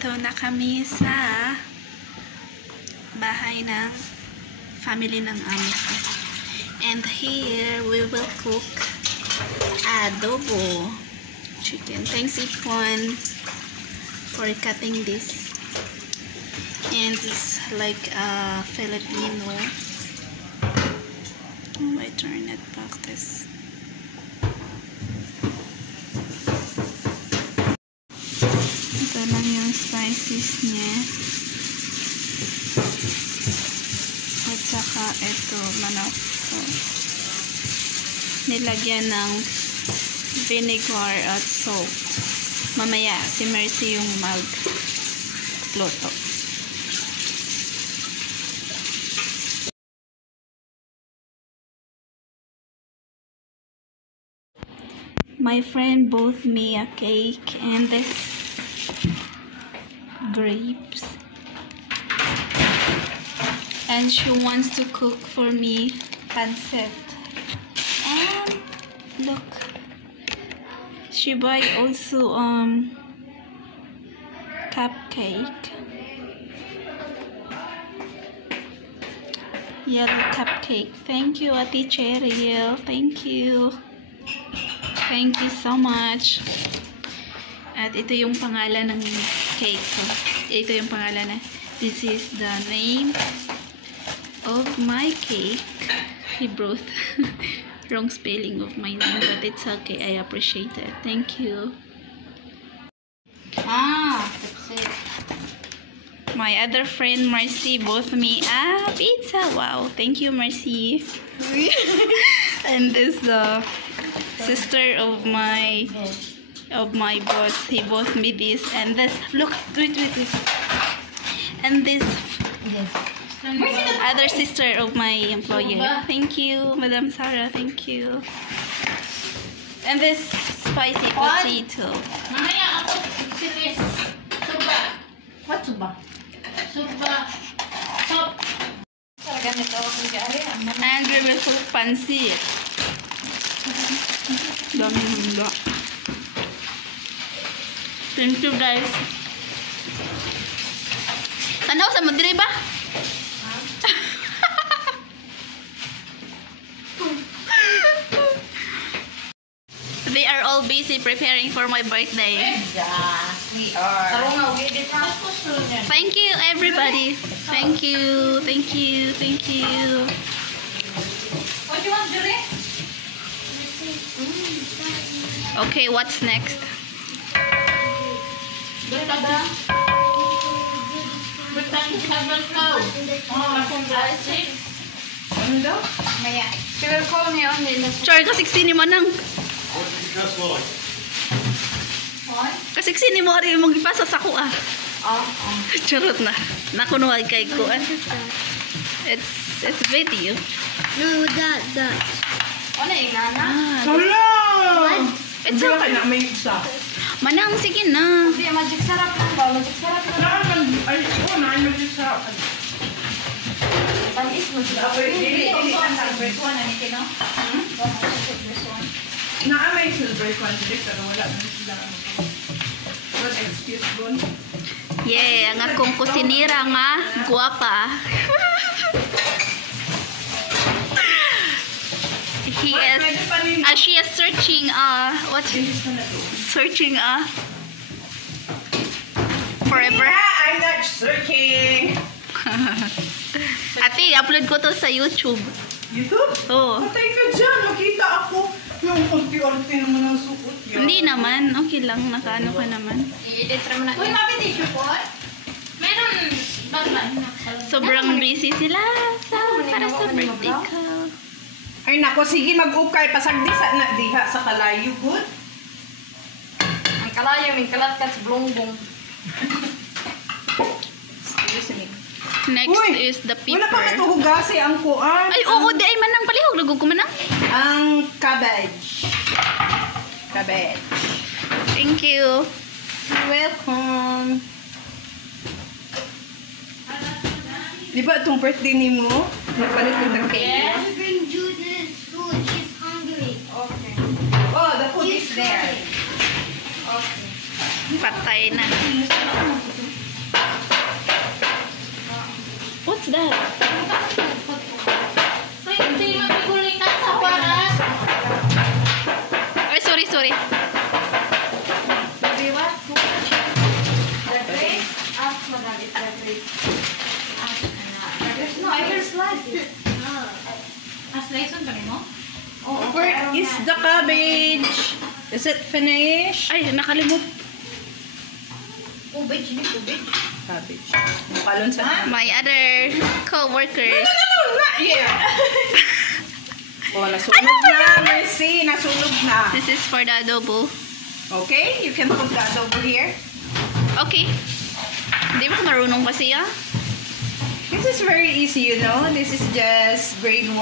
Nandito na kami sa bahay ng family ng amo ko. And here we will cook adobo chicken. Thanks Ipon for cutting this. And it's like a Filipino. Oh, I turn it back this. Ito lang yung spices niya. At saka ito, manok. So, nilagyan ng vinegar at salt. Mamaya, si Mercy yung magluto. My friend bought me a cake and this grapes, and she wants to cook for me pancit. And look, she buy also cupcake, yellow cupcake. Thank you Ate Cheryl, thank you. Thank you so much. At ito yung pangalan ng cake ko. Ito yung pangalan na. This is the name of my cake. He brought wrong spelling of my name, but it's okay. I appreciate it. Thank you. That's it. My other friend Mercy bought me a pizza. Wow. Thank you, Mercy. And this the sister of my boss, he bought me this and this. Look, wait. And this other sister of my employer. Thank you, Madam Sarah. Thank you. And this spicy potato. Mamaya ako, serious. Suba. What suba? Suba. Sop. Talaga nito ako gari. And we will cook pancit. Dami handa. Thank you guys. Tanaw sa Madrid ba? They are all busy preparing for my birthday. We are. Thank you everybody. Thank you. Thank you. Thank you. What do you want, Julie? Okay, what's next? Ano daw? Maya. She will call me on the Char, kasiksi ni Manang. What did you just like? What? Kasiksi ni mo rin mong ipasa sa ko ah. Oh. Charot na. Nakunuhay kay ko. It's video. No, that. Ano yung nana? Hello! It's okay. Na may isa. Manang, sige na. Hindi, magic sarap lang ba? Magic sarap lang. Ay, may isa. Pag-is mo sila. Dili ang first one, ano no? May silver contract, pero wala na sila. What excuse doon? Yeah, ang akong kusinira nga. Guwapa. She is searching forever. Yeah, I'm not searching. Ate, upload ko to sa YouTube. YouTube? Oo. Patay ka dyan. Makita ako. Yung ulti-ulti naman ang suot yan. Hindi naman. Okay lang. Nakaano ka naman. I-edit mo na. Uy, mabit tissue po? Meron baglan. Sobrang busy sila para sa birthday ko. Ay nako, sige mag-ukay. Pasagdisa na diha sa kalayo. Good? Ang kalayo, may kalat-kat sa blongbong. Excuse me. Next Uy, is the wala pa pepper. katuhugasi ang kuan. Ay, oo, di ay manang palihog. Lagog ko manang. Ang cabbage. Cabbage. Thank you. You're welcome. Di ba itong birthday ni mo? Nagpalit ko ng cake. Yes. Bring Judith food. She's hungry. Okay. Oh, the food is there. Okay. Patay na. slice on kami mo? Where is the cabbage? Is it finished? Ay, nakalimot. Cabbage, hindi cabbage. Cabbage. Makalon sa... My other co-workers. Not yet. Oh, nasunog na. Mercy, nasunog na. This is for the adobo. Okay, you can put the adobo here. Okay. Hindi mo marunong kasi ah. This is very easy, you know. This is just grade 1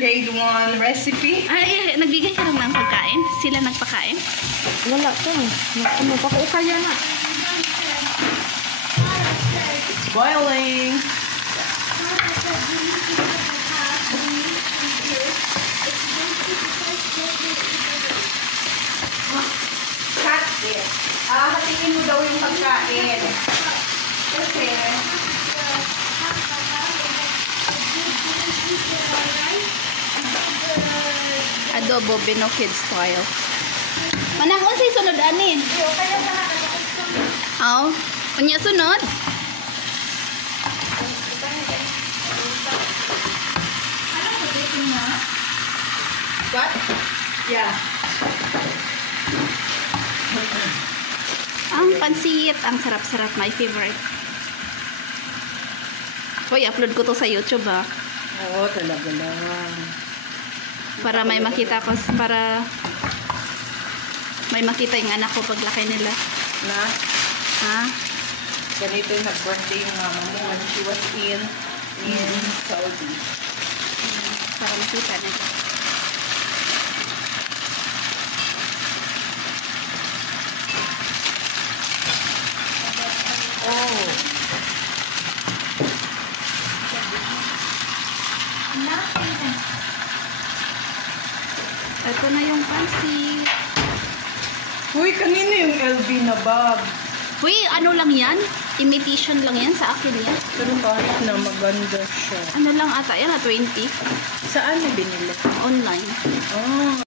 grade 1 recipe. Ay, nagbigay ka lang ng pagkain? Sila nagpakain? Wala to. Ano pa ko kaya na? It's boiling. Cut it. Hatiin mo daw yung pagkain. Kasi Adobo Binokid style. Manang unsay sunod ani? Aw, unya sunod. what? Yeah. Ang pansit, ang sarap-sarap, my favorite. Hoy, upload ko to sa YouTube ah. Oo, talaga lang. Para may makita ko, para may makita yung anak ko paglaki nila. Na, Ha? ganito yung nag-birthday yung mama mo when she was in Saudi. Para makita nila. Oh. Ito na yung pansit. Uy, kanino yung LV na bag? Uy, ano lang yan? Imitation lang yan sa akin yan. Pero kahit na maganda siya. Ano lang ata yan, 20 Saan na binili? online. Oh.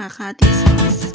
Makati sauce.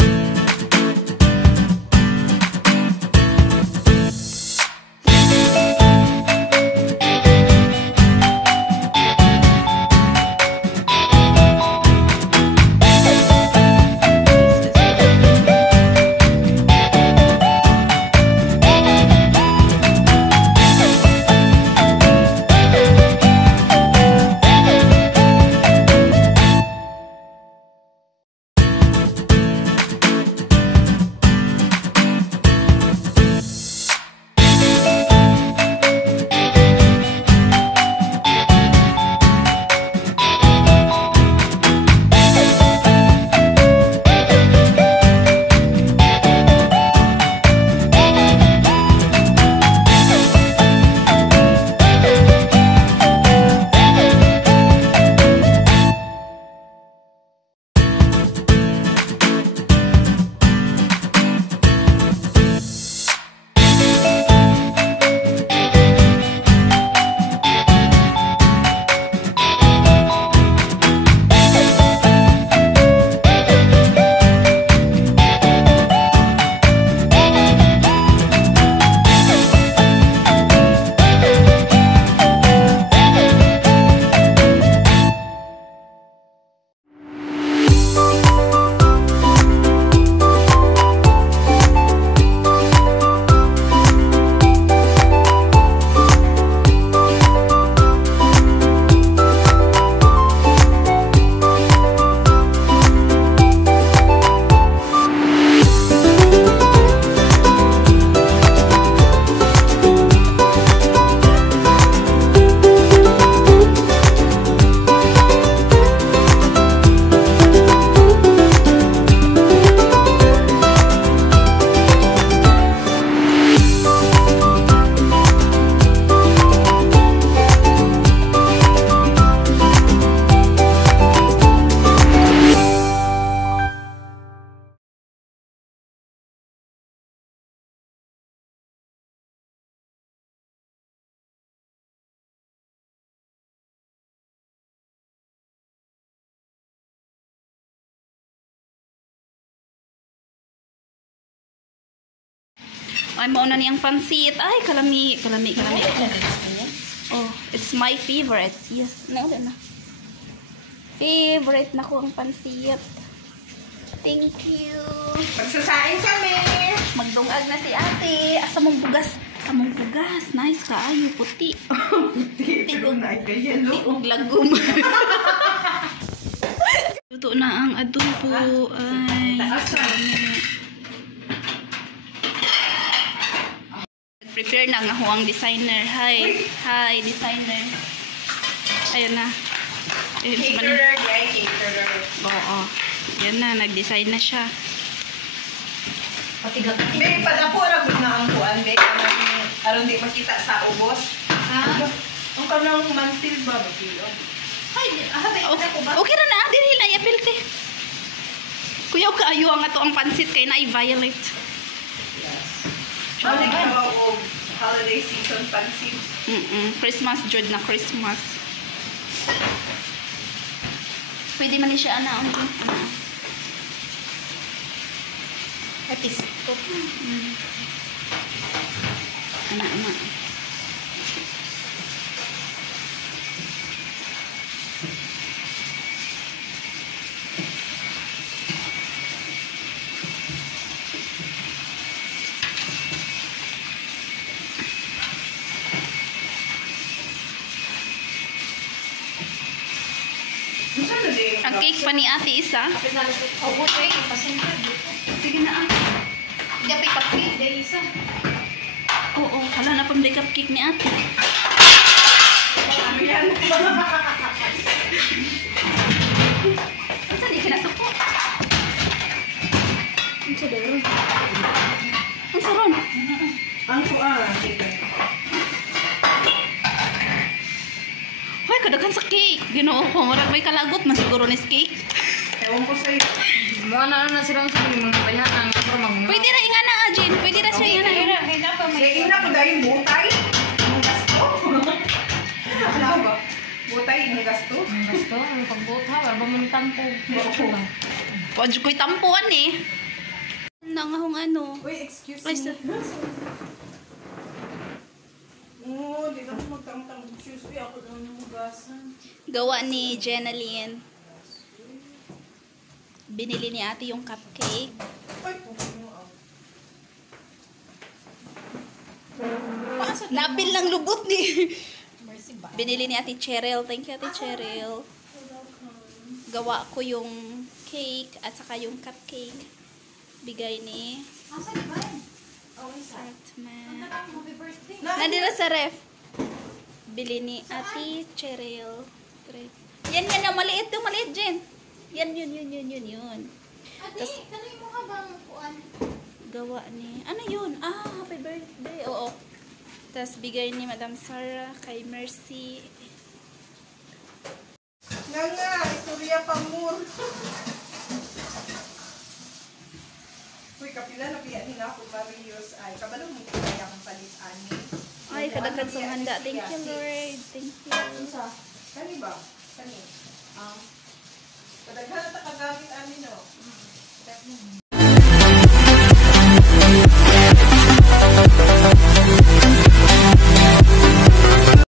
Ay, mauna niyang pansit. Ay, kalami. Oh, it's my favorite. Yes, nauna na. Favorite na ko ang pansit. Thank you. Magsasain kami. Magdungag na si ate. Asa mong bugas? Asa mong bugas? Nice ka. Ayo, puti. Puti. Pero na ay yellow. Tiog lagom. Luto na ang adobo. Ay, prepare na nga huwang designer. Hi, designer. Ayun na. Caterer, caterer. Oo. Yan na, nag-design na siya. May padapura ko na ang kuan, be. Aron di makita sa ubos. Ha? Ang kanang mantil ba, bakilo? Okay na na. Dili na, yapilte. Kuya, kaayo ang ato ang pansit kay na i-violet. Holiday season pansit. Christmas, Jod na Christmas. Pwede man siya, ana. Episcop. Ana. Ang cake pa ni ate isa. Sige na ate. Dapat cupcake day isa. Oo, hala na pang cupcake ni ate. Ano yan? Ang sali kinasuko. Ang saron. Ang saron. Ang kuan. Hoy, kadagan sa cake. Ginoo ko, marag may kalagot man siguro ni cake. Ewan ko sa'yo. Mga na silang sabi mga bayan ang mga. Pwede ra ingana Ajin, pwede ra siya ingana. Kaya ina ko dahil butay. Ang gasto. Ano ba? Butay, ang gasto. Gusto, ang pagbuhat, wala ba mo tampo. Wadyo ko'y tampuan eh. Nangahong ano. Uy, excuse Ay, me. sa- Oo, di na ako magtamtang. Excuse me, ako lang yung hugasan. Gawa ni Jenaline. Binili ni ate yung cupcake. Ay, puso mo ako. Napil ng lubot ni. Mercy ba? Binili ni ate Cheryl. Thank you ate Cheryl. Gawa ko yung cake at saka yung cupcake. Bigay ni Asa di ba yun? Atman. Happy birthday. Nandito sa ref. Bili ni ate Cheryl. Yan yan yung maliit. Yung maliit, Jen. Yan yun. Ate, kanay mo ka bang kuan? Gawa ni... Ano yun? Happy birthday. Oo. Tapos bigay ni Madam Sarah kay Mercy. Nga, istorya pa more. Uy, kapila na piya nila ako Marios. Ay, kabalo mo kaya akong palitan ni. Ay, kadagdag sa handa. Thank you, Lord. Thank you. Kani ba? Kani? Kadaghan na ta kagamit amin, no?